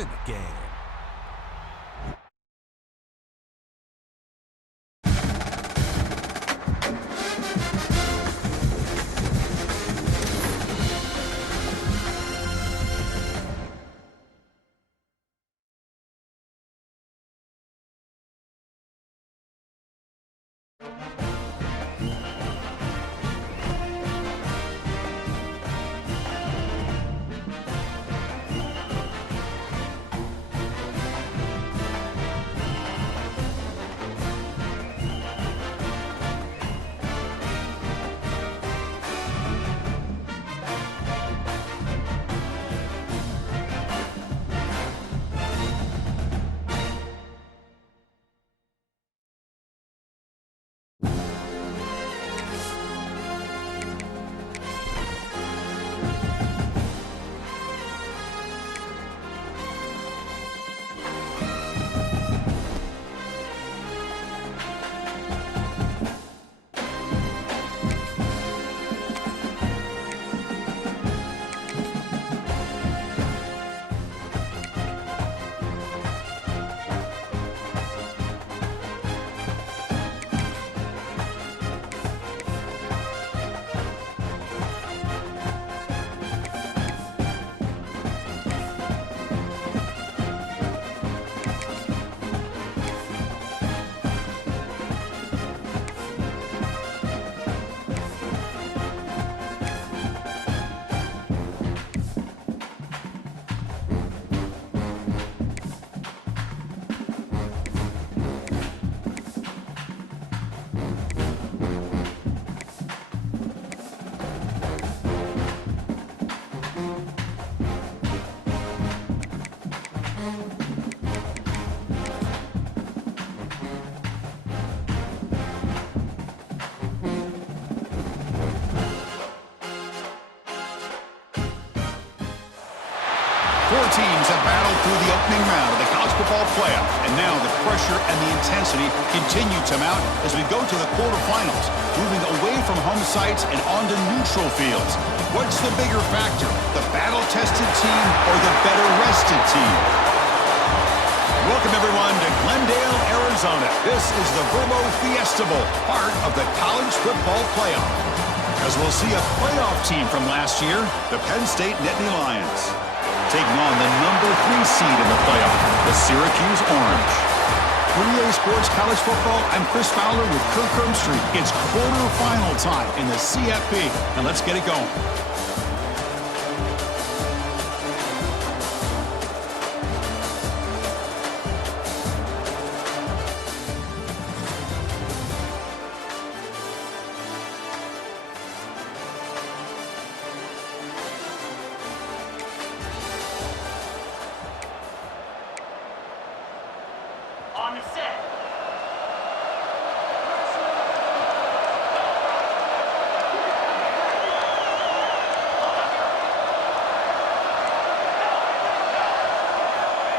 in the game. Four teams have battled through the opening round of the college football playoff, and now the pressure and the intensity continue to mount as we go to the quarterfinals, moving away from home sites and onto neutral fields. What's the bigger factor, the battle-tested team or the better-rested team? Welcome, everyone, to Glendale, Arizona. This is the Verbo Fiesta Bowl, part of the college football playoff. As we'll see a playoff team from last year, the Penn State Nittany Lions, taking on the number 3 seed in the playoff, the Syracuse Orange. For EA Sports College Football, I'm Chris Fowler with Kirk Herbstreit. It's quarterfinal time in the CFP, and let's get it going. On the set.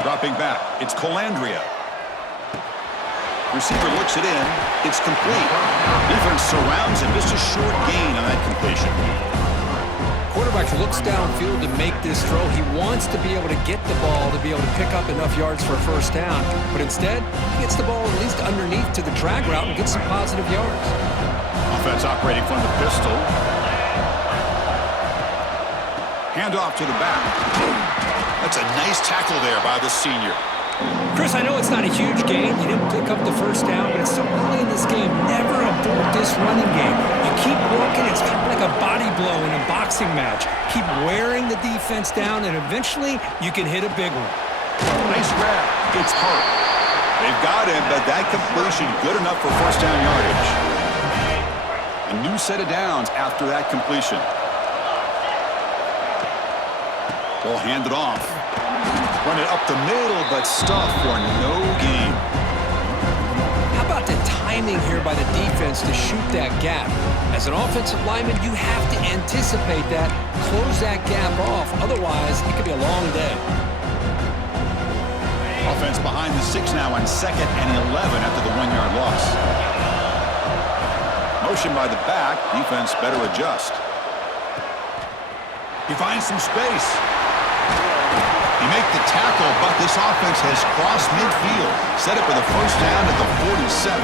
Dropping back, it's Colandrea. Receiver looks it in. It's complete. Defense surrounds him. Just a short gain on that completion. Quarterback looks downfield to make this throw. He wants to be able to get the ball to be able to pick up enough yards for a first down. But instead, he gets the ball at least underneath to the drag route and gets some positive yards. Offense operating from the pistol. Handoff to the back. That's a nice tackle there by the senior. Chris, I know it's not a huge gain. You didn't pick up the first down, but it's so early in this game. Never abort this running game. You keep working. It's kind of like a body blow in a boxing match. Keep wearing the defense down, and eventually you can hit a big one. Nice grab. It's Hart. They've got him, but that completion good enough for first down yardage. A new set of downs after that completion. Ball handed off. Run it up the middle, but stuffed for no gain. How about the timing here by the defense to shoot that gap? As an offensive lineman, you have to anticipate that, close that gap off. Otherwise, it could be a long day. Offense behind the 6 now on 2nd and 11 after the 1-yard loss. Motion by the back. Defense better adjust. He finds some space. You make the tackle, but this offense has crossed midfield. Set up for the first down at the 47.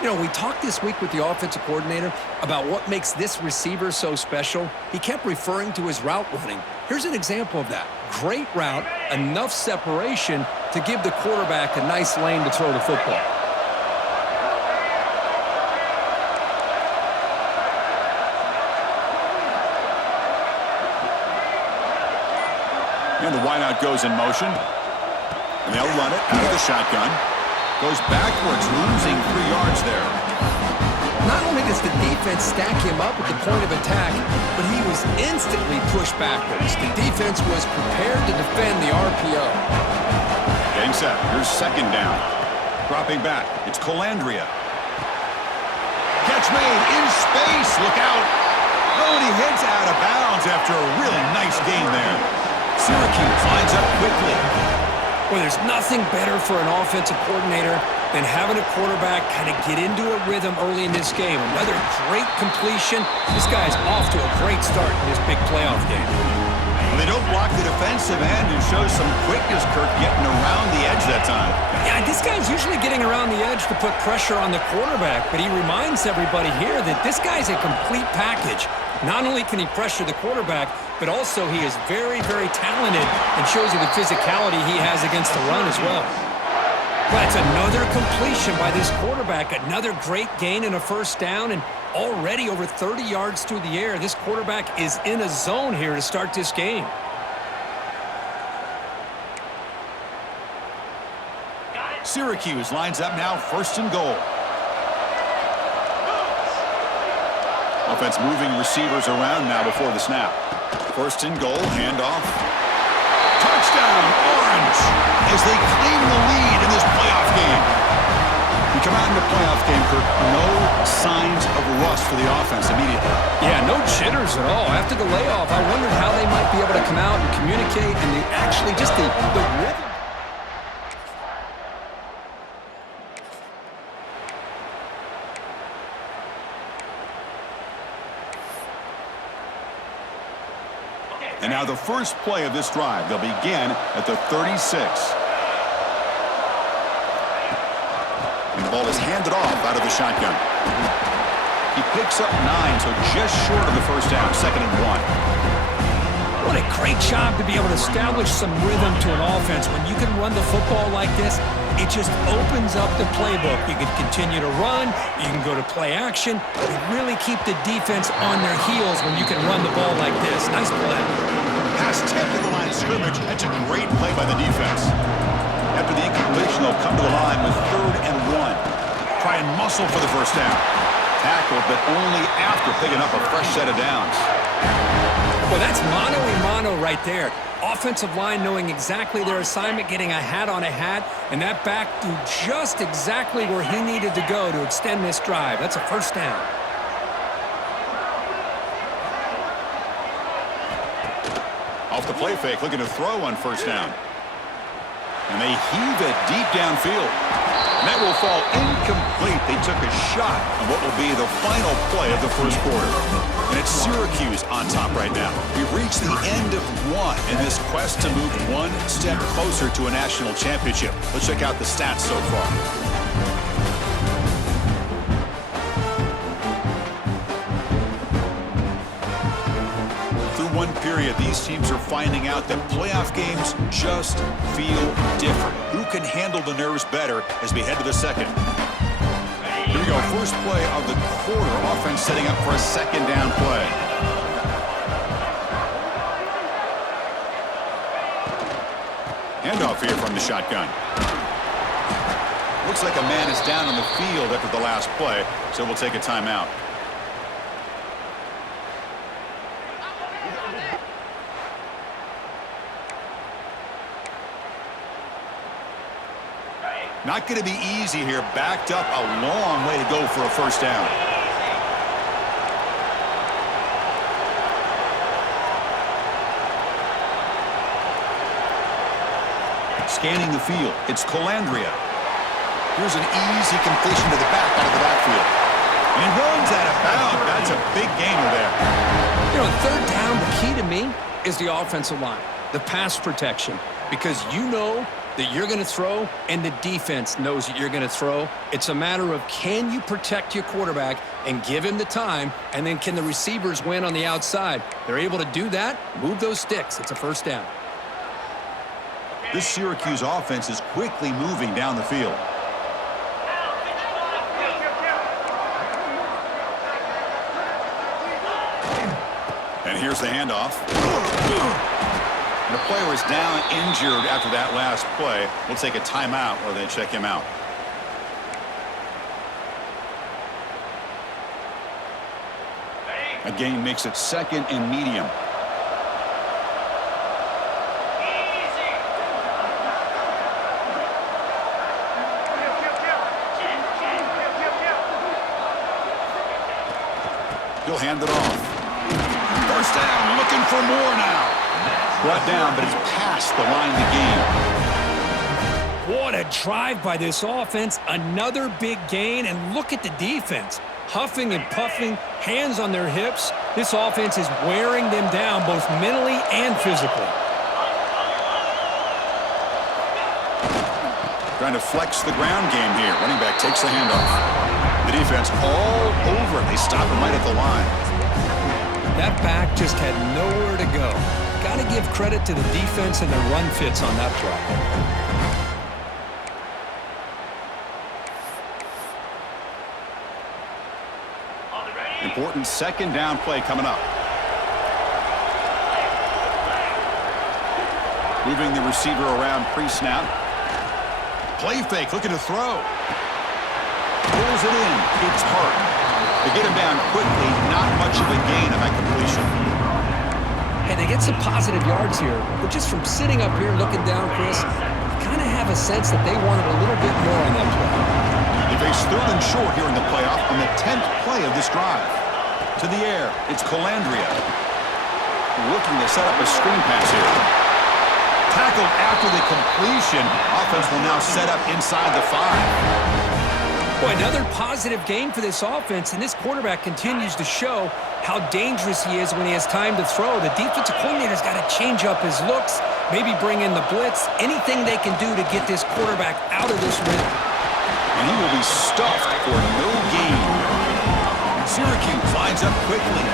You know, we talked this week with the offensive coordinator about what makes this receiver so special. He kept referring to his route running. Here's an example of that. Great route, enough separation to give the quarterback a nice lane to throw the football. And the wideout goes in motion. And they'll run it out of the shotgun. Goes backwards, losing 3 yards there. Not only does the defense stack him up at the point of attack, but he was instantly pushed backwards. The defense was prepared to defend the RPO. Getting set. Here's second down. Dropping back. It's Colandrea. Catch made in space. Look out. Oh, and he heads out of bounds after a really nice gain there. Syracuse lines up quickly. Well, there's nothing better for an offensive coordinator than having a quarterback kind of get into a rhythm early in this game. Another great completion. This guy's off to a great start in this big playoff game. Well, they don't block the defensive end and show some quickness, Kirk, getting around the edge that time. Yeah, this guy's usually getting around the edge to put pressure on the quarterback, but he reminds everybody here that this guy's a complete package. Not only can he pressure the quarterback, but also he is very, very talented and shows you the physicality he has against the run as well. Well, it's another completion by this quarterback. Another great gain and a first down, and already over 30 yards through the air. This quarterback is in a zone here to start this game. Syracuse lines up now, first and goal. Offense moving receivers around now before the snap. First and goal, handoff. Touchdown, Orange, as they claim the lead in this playoff game. We come out in the playoff game, Kirk, no signs of rust for the offense immediately. Yeah, no jitters at all. After the layoff, I wondered how they might be able to come out and communicate, and actually just the rhythm. And now the first play of this drive. They'll begin at the 36. And the ball is handed off out of the shotgun. He picks up 9, so just short of the first down, 2nd and 1. What a great job to be able to establish some rhythm to an offense. When you can run the football like this, it just opens up the playbook. You can continue to run, you can go to play action, you really keep the defense on their heels when you can run the ball like this. Nice play. Pass tipped to the line of scrimmage. That's a great play by the defense. After the incompletion, they'll come to the line with 3rd and 1. Try and muscle for the first down. Tackled, but only after picking up a fresh set of downs. Well, that's mano-a-mano right there. Offensive line knowing exactly their assignment, getting a hat on a hat, and that back to just exactly where he needed to go to extend this drive. That's a first down. Off the play fake, looking to throw on first down. And they heave it deep downfield. And that will fall incomplete. They took a shot on what will be the final play of the first quarter. And it's Syracuse on top right now. We've reached the end of one in this quest to move one step closer to a national championship. Let's check out the stats so far. Through one period, these teams are finding out that playoff games just feel different. Who can handle the nerves better as we head to the second? Here we go, first play of the quarter. Offense setting up for a second down play. Handoff here from the shotgun. Looks like a man is down on the field after the last play, so we'll take a timeout. Not going to be easy here. Backed up a long way to go for a first down. Scanning the field. It's Colandrea. Here's an easy completion to the back out of the backfield. And he runs out of bounds. That's a big gainer there. You know, third down, the key to me is the offensive line. The pass protection, because you know that you're going to throw and the defense knows that you're going to throw. It's a matter of can you protect your quarterback and give him the time, and then can the receivers win on the outside? They're able to do that, move those sticks. It's a first down. This Syracuse offense is quickly moving down the field. And here's the handoff. The player is down injured after that last play. We'll take a timeout or they check him out. A gain makes it second and medium. He'll hand it off. First down, looking for more now. Brought down, but it's past the line of the game. What a drive by this offense. Another big gain, and look at the defense. Huffing and puffing, hands on their hips. This offense is wearing them down both mentally and physically. Trying to flex the ground game here. Running back takes the handoff. The defense all over it. They stop him right at the line. That back just had nowhere to go. Got to give credit to the defense and the run fits on that play. Important second down play coming up. Moving the receiver around pre-snap. Play fake, looking to throw. Pulls it in. It's hard. They get him down quickly. Not much of a gain on that completion. Hey, they get some positive yards here, but just from sitting up here looking down, Chris, you kind of have a sense that they wanted a little bit more on that play. They face third and short here in the playoff on the 10th play of this drive. To the air, it's Colandrea. Looking to set up a screen pass here. Tackled after the completion. Offense will now set up inside the 5. Boy, another positive game for this offense, and this quarterback continues to show how dangerous he is when he has time to throw. The defensive coordinator's got to change up his looks, maybe bring in the blitz, anything they can do to get this quarterback out of this rhythm. And he will be stuffed for no gain. Syracuse lines up quickly.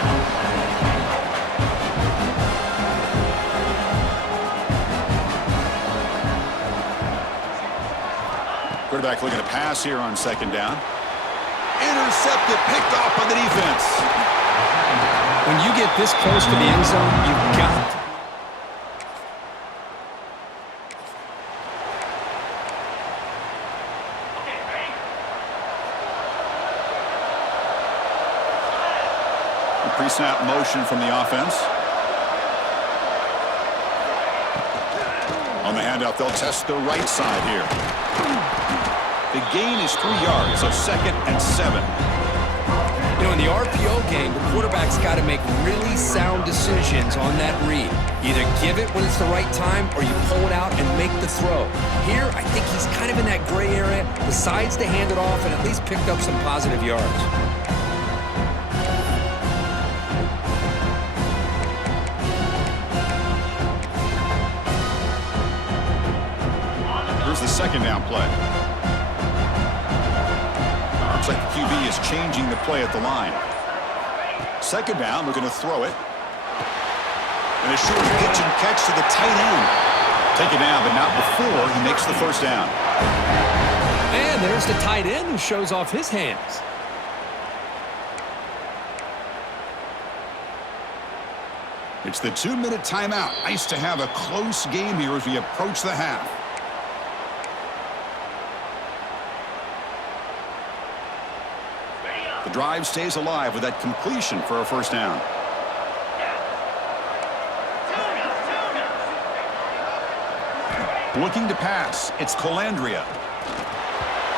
Quarterback looking to pass here on second down. Intercepted, picked off by the defense. When you get this close to the end zone, you've got to. The pre-snap motion from the offense. On the handoff, they'll test the right side here. The gain is 3 yards, so second and 7. You know, in the RPO game, the quarterback's got to make really sound decisions on that read. Either give it when it's the right time or you pull it out and make the throw. Here, I think he's kind of in that gray area, decides to hand it off and at least picked up some positive yards. Here's the second down play. Looks like the QB is changing the play at the line. Second down, looking to throw it. And a short pitch and catch to the tight end. Take it down, but not before he makes the first down. And there's the tight end who shows off his hands. It's the 2-minute timeout. Nice to have a close game here as we approach the half. The drive stays alive with that completion for a first down. Looking to pass. It's Colandrea.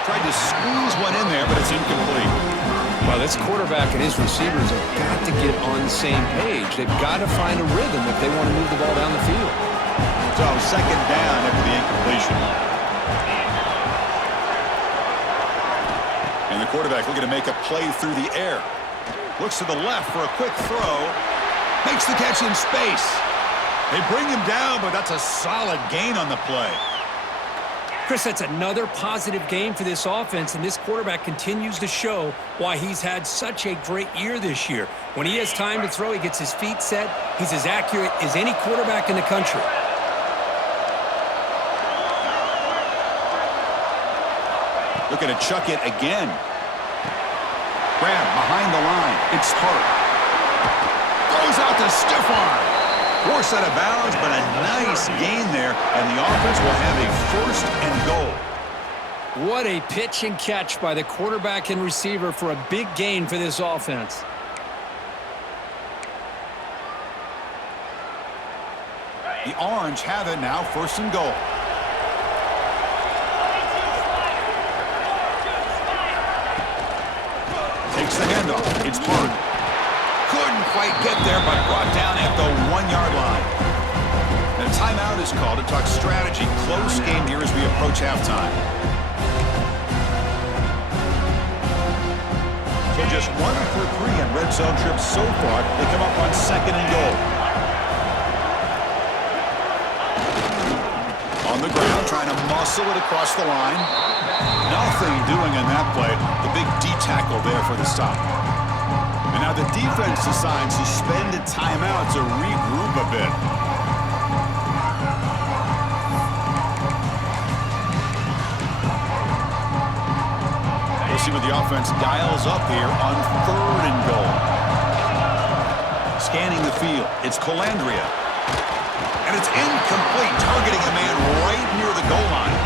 Tried to squeeze one in there, but it's incomplete. Well, this quarterback and his receivers have got to get on the same page. They've got to find a rhythm if they want to move the ball down the field. So second down after the incompletion. And the quarterback looking to make a play through the air. Looks to the left for a quick throw. Makes the catch in space. They bring him down, but that's a solid gain on the play. Chris, that's another positive game for this offense, and this quarterback continues to show why he's had such a great year this year. When he has time to throw, he gets his feet set. He's as accurate as any quarterback in the country. Looking to chuck it again. Grab behind the line. It's Hart. Throws out the stiff arm. Forced out of bounds, but a nice gain there, and the offense will have a 1st and goal. What a pitch and catch by the quarterback and receiver for a big gain for this offense. The Orange have it now, 1st and goal. Takes the handoff. It's Hart. Couldn't quite get there, but brought down at the 1-yard line. And a timeout is called to talk strategy. Close game here as we approach halftime. So just 1 for 3 in red zone trips so far. They come up on 2nd and goal. On the ground, trying to muscle it across the line. Nothing doing in that play. The big D tackle there for the stop. And now the defense decides suspended timeout to regroup a bit. We'll see what the offense dials up here on 3rd and goal. Scanning the field, it's Colandrea. And it's incomplete, targeting a man right near the goal line.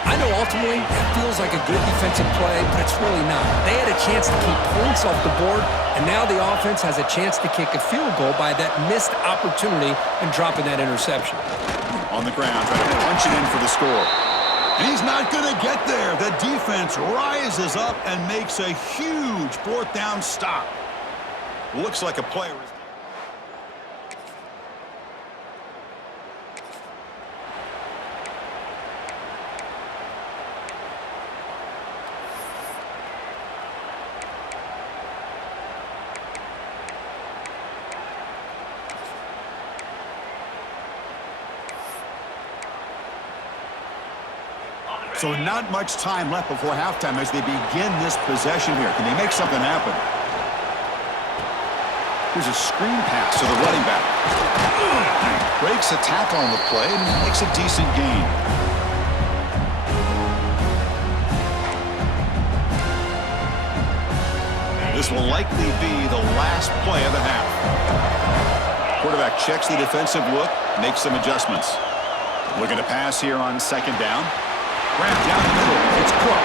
I know ultimately that feels like a good defensive play, but it's really not. They had a chance to keep points off the board, and now the offense has a chance to kick a field goal by that missed opportunity and dropping that interception. On the ground, trying to punch it in for the score. And he's not going to get there. The defense rises up and makes a huge 4th down stop. Looks like a player is... So not much time left before halftime as they begin this possession here. Can they make something happen? Here's a screen pass to the running back. Breaks a tackle on the play and makes a decent gain. This will likely be the last play of the half. Quarterback checks the defensive look, makes some adjustments. Looking to pass here on 2nd down. Wrapped down the middle. It's Cook.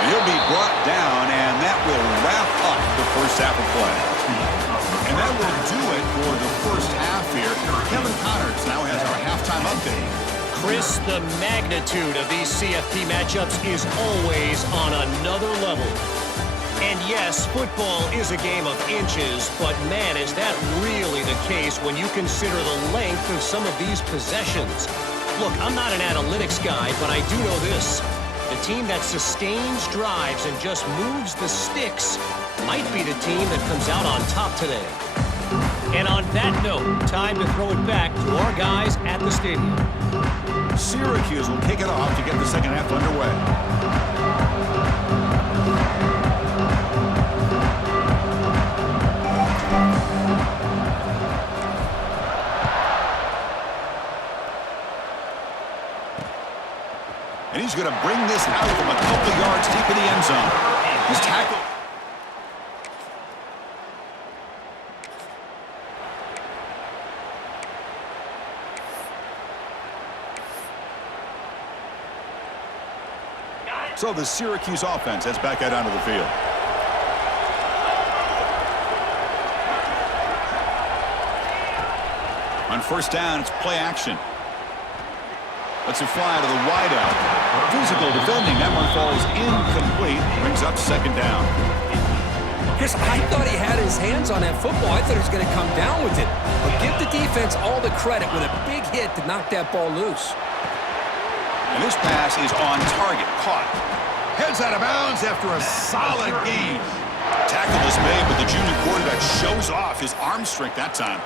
And he'll be brought down, and that will wrap up the 1st half of play. And that will do it for the 1st half here. Kevin Connors now has our halftime update. Chris, the magnitude of these CFP matchups is always on another level. And yes, football is a game of inches, but man, is that really the case when you consider the length of some of these possessions. Look, I'm not an analytics guy, but I do know this. The team that sustains drives and just moves the sticks might be the team that comes out on top today. And on that note, time to throw it back to our guys at the stadium. Syracuse will kick it off to get the 2nd half underway. And he's going to bring this out from a couple of yards deep in the end zone. He's tackled. So the Syracuse offense heads back out onto the field. On 1st down, it's play action. Lets it fly to the wideout. Physical defending. That one falls incomplete. Brings up 2nd down. Chris, I thought he had his hands on that football. I thought he was going to come down with it. But give the defense all the credit with a big hit to knock that ball loose. And this pass is on target. Caught. Heads out of bounds after a solid gain. Tackle is made, but the junior quarterback shows off his arm strength that time.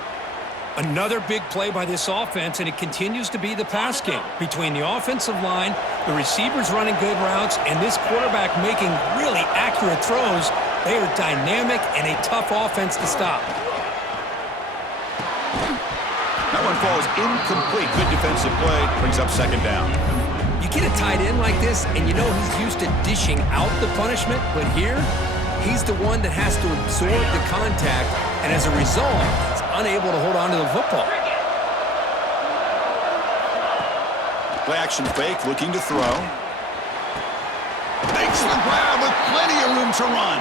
Another big play by this offense, and it continues to be the pass game. Between the offensive line, the receivers running good routes, and this quarterback making really accurate throws, they are dynamic and a tough offense to stop. That one falls incomplete. Good defensive play. Brings up second down. You get a tight end like this, and you know he's used to dishing out the punishment, but here, he's the one that has to absorb the contact, and as a result, he's unable to hold on to the football. Play action fake, looking to throw. Makes the grab with plenty of room to run.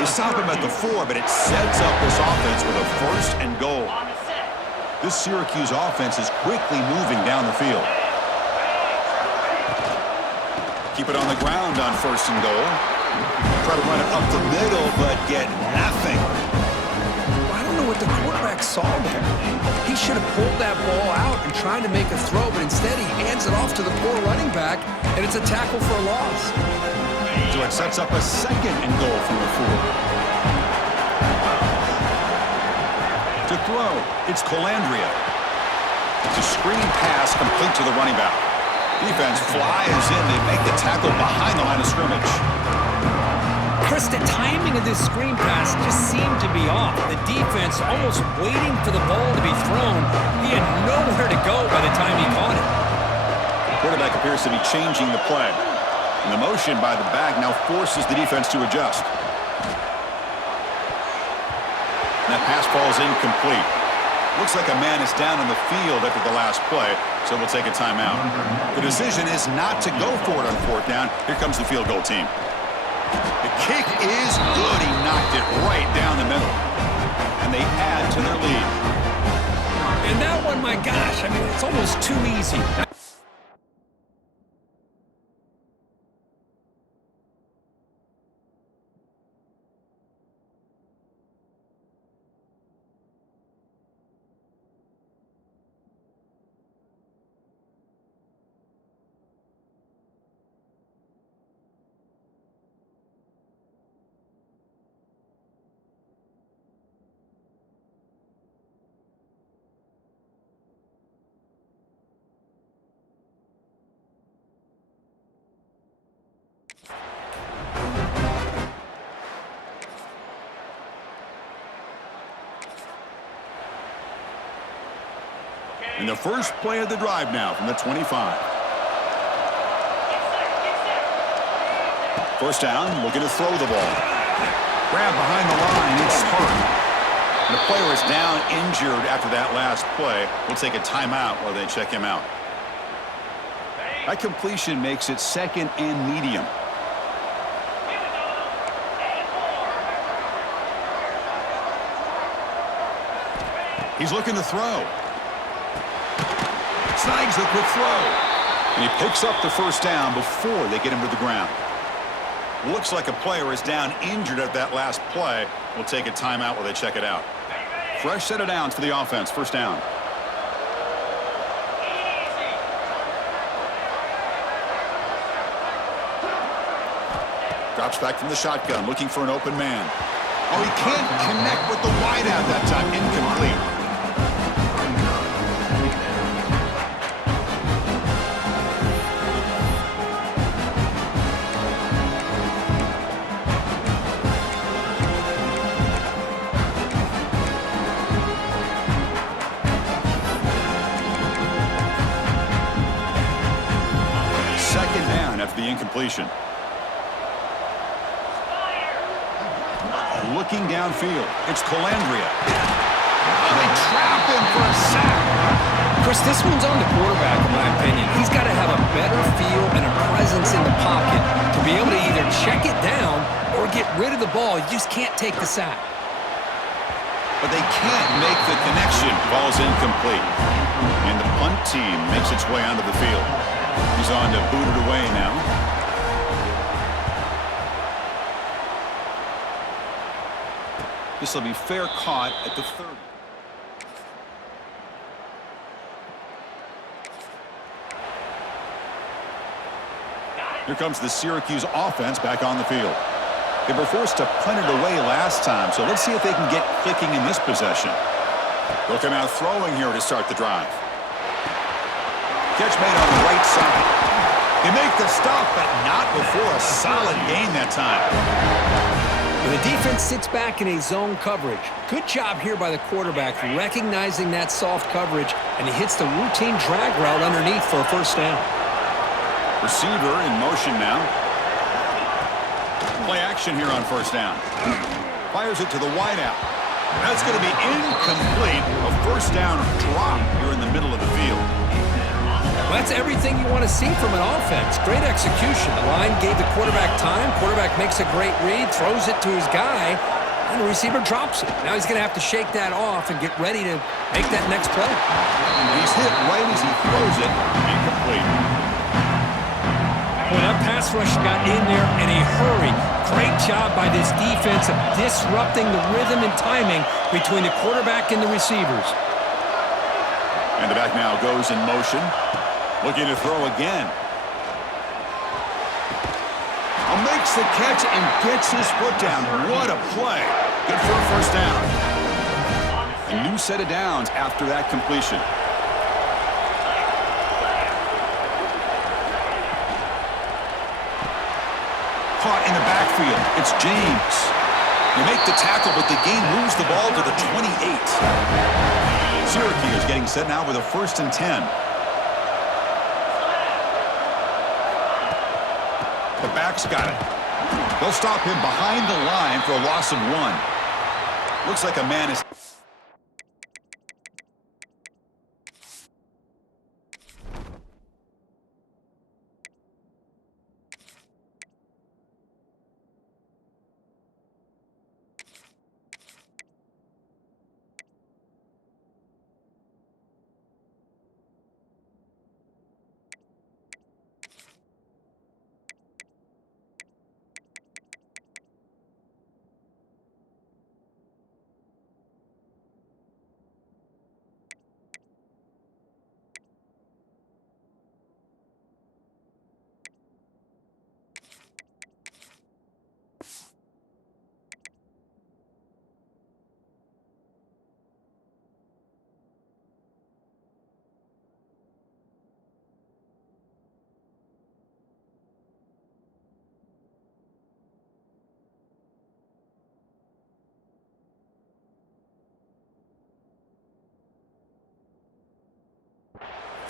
They stop him at the 4, but it sets up this offense with a first and goal. This Syracuse offense is quickly moving down the field. Keep it on the ground on first and goal. Try to run it up the middle, but get nothing. I don't know what the quarterback saw there. He should have pulled that ball out and tried to make a throw, but instead he hands it off to the poor running back, and it's a tackle for a loss. So it sets up a second and goal from the 4. To throw, it's Colandrea. It's a screen pass complete to the running back. Defense flies in. They make the tackle behind the line of scrimmage. Chris, the timing of this screen pass just seemed to be off. The defense almost waiting for the ball to be thrown. He had nowhere to go by the time he caught it. The quarterback appears to be changing the play. And the motion by the back now forces the defense to adjust. And that pass falls incomplete. Looks like a man is down in the field after the last play, so we'll take a timeout. The decision is not to go for it on fourth down. Here comes the field goal team. The kick is good. He knocked it right down the middle. And they add to their lead. And that one, my gosh, I mean, it's almost too easy. And the first play of the drive now from the 25. First down, looking to throw the ball. Grab behind the line, it's hurt. And the player is down injured after that last play. We'll take a timeout while they check him out. That completion makes it second and medium. He's looking to throw. Snags the quick throw. And he picks up the first down before they get him to the ground. Looks like a player is down injured at that last play. We'll take a timeout while they check it out. Fresh set of downs for the offense. First down. Drops back from the shotgun, looking for an open man. Oh, he can't connect with the wideout that time. Incomplete. Second down after the incompletion. Looking downfield, it's Colandrea. Oh, they trap him for a sack. Chris, this one's on the quarterback, in my opinion. He's got to have a better feel and a presence in the pocket to be able to either check it down or get rid of the ball. You just can't take the sack. But they can't make the connection. Ball's incomplete. And the punt team makes its way onto the field. He's on to boot it away now. This will be fair caught at the 30. Here comes the Syracuse offense back on the field. They were forced to punt it away last time, so let's see if they can get clicking in this possession. They'll come out throwing here to start the drive. Catch made on the right side. They make the stop, but not before a solid gain that time. The defense sits back in a zone coverage. Good job here by the quarterback recognizing that soft coverage, and he hits the routine drag route underneath for a first down. Receiver in motion now. Play action here on first down. Fires it to the wideout. That's going to be incomplete. A first down drop here in the middle of the field. Well, that's everything you want to see from an offense. Great execution. The line gave the quarterback time. Quarterback makes a great read, throws it to his guy, and the receiver drops it. Now he's going to have to shake that off and get ready to make that next play. He's hit right as he throws it. Incomplete. Well, that pass rush got in there in a hurry. Great job by this defense of disrupting the rhythm and timing between the quarterback and the receivers. And the back now goes in motion. Looking to throw again. Makes the catch and gets his foot down. What a play. Good for a first down. A new set of downs after that completion. Caught in the backfield. It's James. They make the tackle, but the game moves the ball to the 28. Syracuse getting set now with a 1st and 10. The back's got it. They'll stop him behind the line for a loss of 1. Looks like a man is...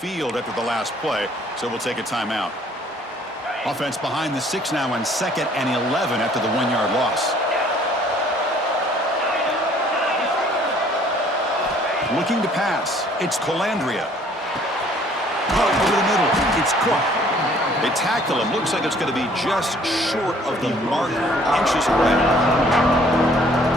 field after the last play, so we'll take a timeout. Offense behind the 6 now on 2nd and 11 after the 1-yard loss. Looking to pass. It's Colandrea. Caught over the middle. It's Cook. They tackle him. Looks like it's going to be just short of the marker. Inches away.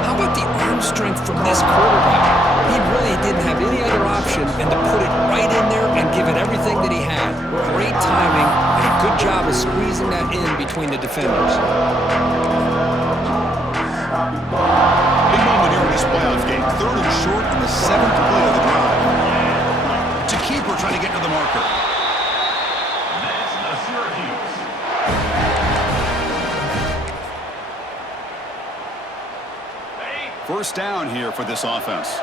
How about the arm strength from this quarterback? He really didn't have any other option than to put it right in there and give it everything that he had. Great timing and a good job of squeezing that in between the defenders. Big moment here in this playoff game. 3rd and short on the 7th play of the drive. It's a keeper trying to get to the marker. First down here for this offense.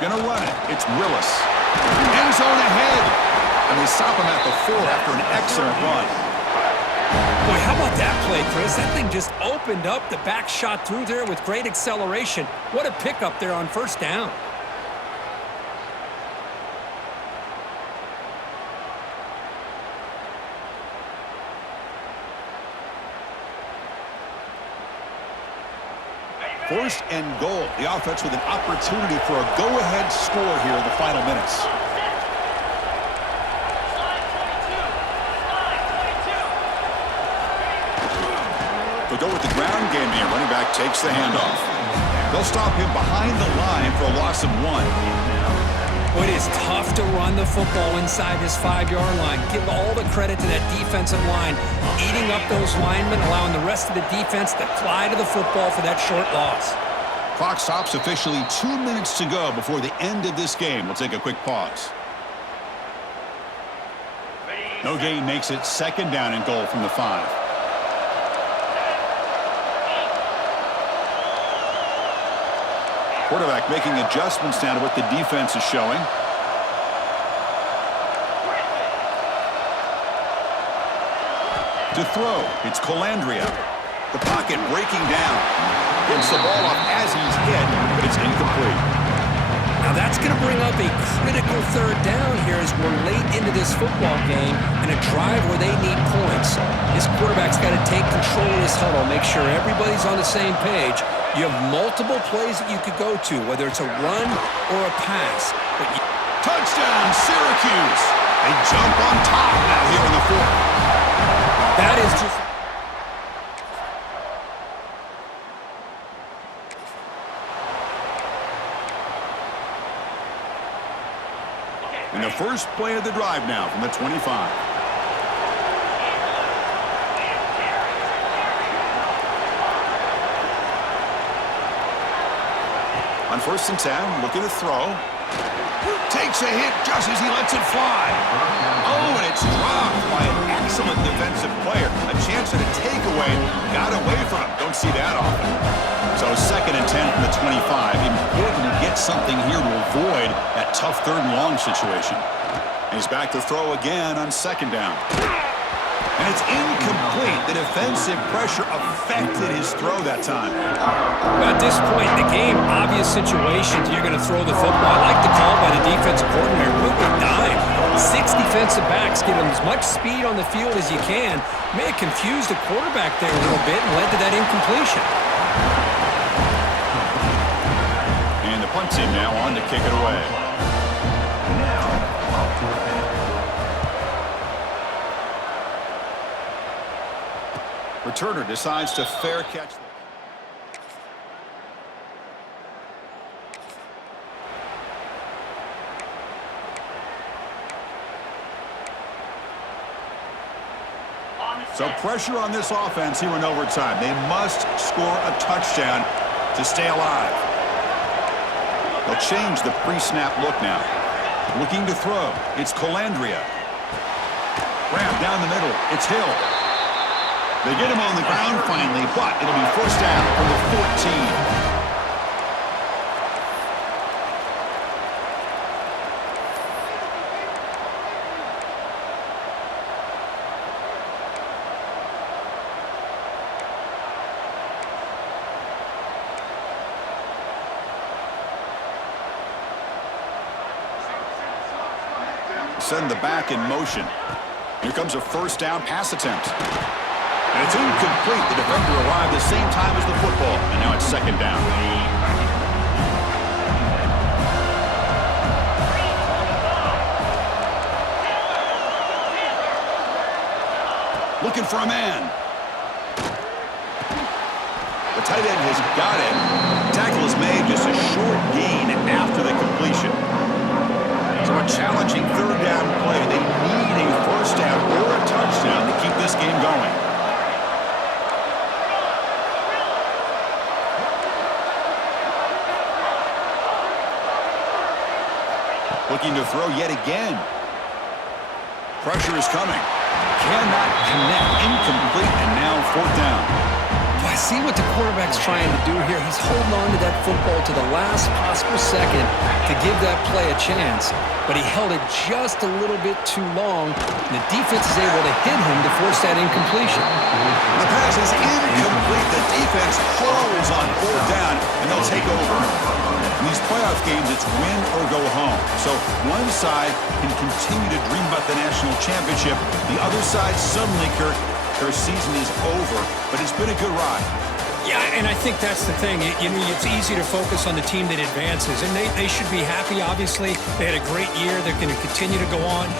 Gonna run it. It's Willis. End zone ahead. And they stop him at the 4 after an excellent run. Boy, how about that play, Chris? That thing just opened up. The back shot through there with great acceleration. What a pickup there on first down. First and goal. The offense with an opportunity for a go-ahead score here in the final minutes. They'll go with the ground game here. Running back takes the handoff. They'll stop him behind the line for a loss of 1. Well, it is tough to run the football inside this 5-yard line. Give all the credit to that defensive line, eating up those linemen, allowing the rest of the defense to fly to the football for that short loss. Clock stops officially 2 minutes to go before the end of this game. We'll take a quick pause. No gain makes it 2nd down and goal from the 5. Quarterback making adjustments now to what the defense is showing. To throw, it's Colandrea. The pocket breaking down. Gets the ball up as he's hit, but it's incomplete. Now that's going to bring up a critical 3rd down here as we're late into this football game and a drive where they need points. This quarterback's got to take control of this huddle, make sure everybody's on the same page. You have multiple plays that you could go to, whether it's a run or a pass. Touchdown, Syracuse! They jump on top now here in the 4th. That is just... And the first play of the drive now from the 25. On 1st and 10, looking to throw. Takes a hit just as he lets it fly. Oh, and it's dropped by an excellent defensive player. A chance at a takeaway. Got away from him. Don't see that often. So 2nd and 10 from the 25. Important to get something here to avoid that tough 3rd and long situation. He's back to throw again on 2nd down. And it's incomplete. The defensive pressure affected his throw that time. At this point in the game, obvious situations, you're going to throw the football. I like the call by the defensive coordinator. Move with dime. 6 defensive backs, give him as much speed on the field as you can. May have confused the quarterback there a little bit and led to that incompletion. And the punt team now on to kick it away. Returner decides to fair catch. So pressure on this offense here in overtime. They must score a touchdown to stay alive. They'll change the pre-snap look now. Looking to throw. It's Colandrea. Ramp down the middle. It's Hill. They get him on the ground finally, but it'll be 1st down from the 14. Send the back in motion. Here comes a 1st down pass attempt. And it's incomplete. The defender arrived the same time as the football, and now it's 2nd down. Looking for a man. The tight end has got it. Tackle is made, just a short gain after the completion. So a challenging 3rd down play. They need a 1st down or a touchdown to keep this game going. Looking to throw yet again. Pressure is coming. Cannot connect. Incomplete, and now 4th down. I see what the quarterback's trying to do here. He's holding on to that football to the last possible second to give that play a chance, but he held it just a little bit too long, and the defense is able to hit him to force that incompletion. The pass is incomplete. The defense holds on 4th down, and they'll take over. In these playoff games, it's win or go home. So one side can continue to dream about the national championship. The other side suddenly, Kirk, their season is over, but it's been a good ride. Yeah, and I think that's the thing. You know, it's easy to focus on the team that advances, and they should be happy, obviously. They had a great year. They're going to continue to go on.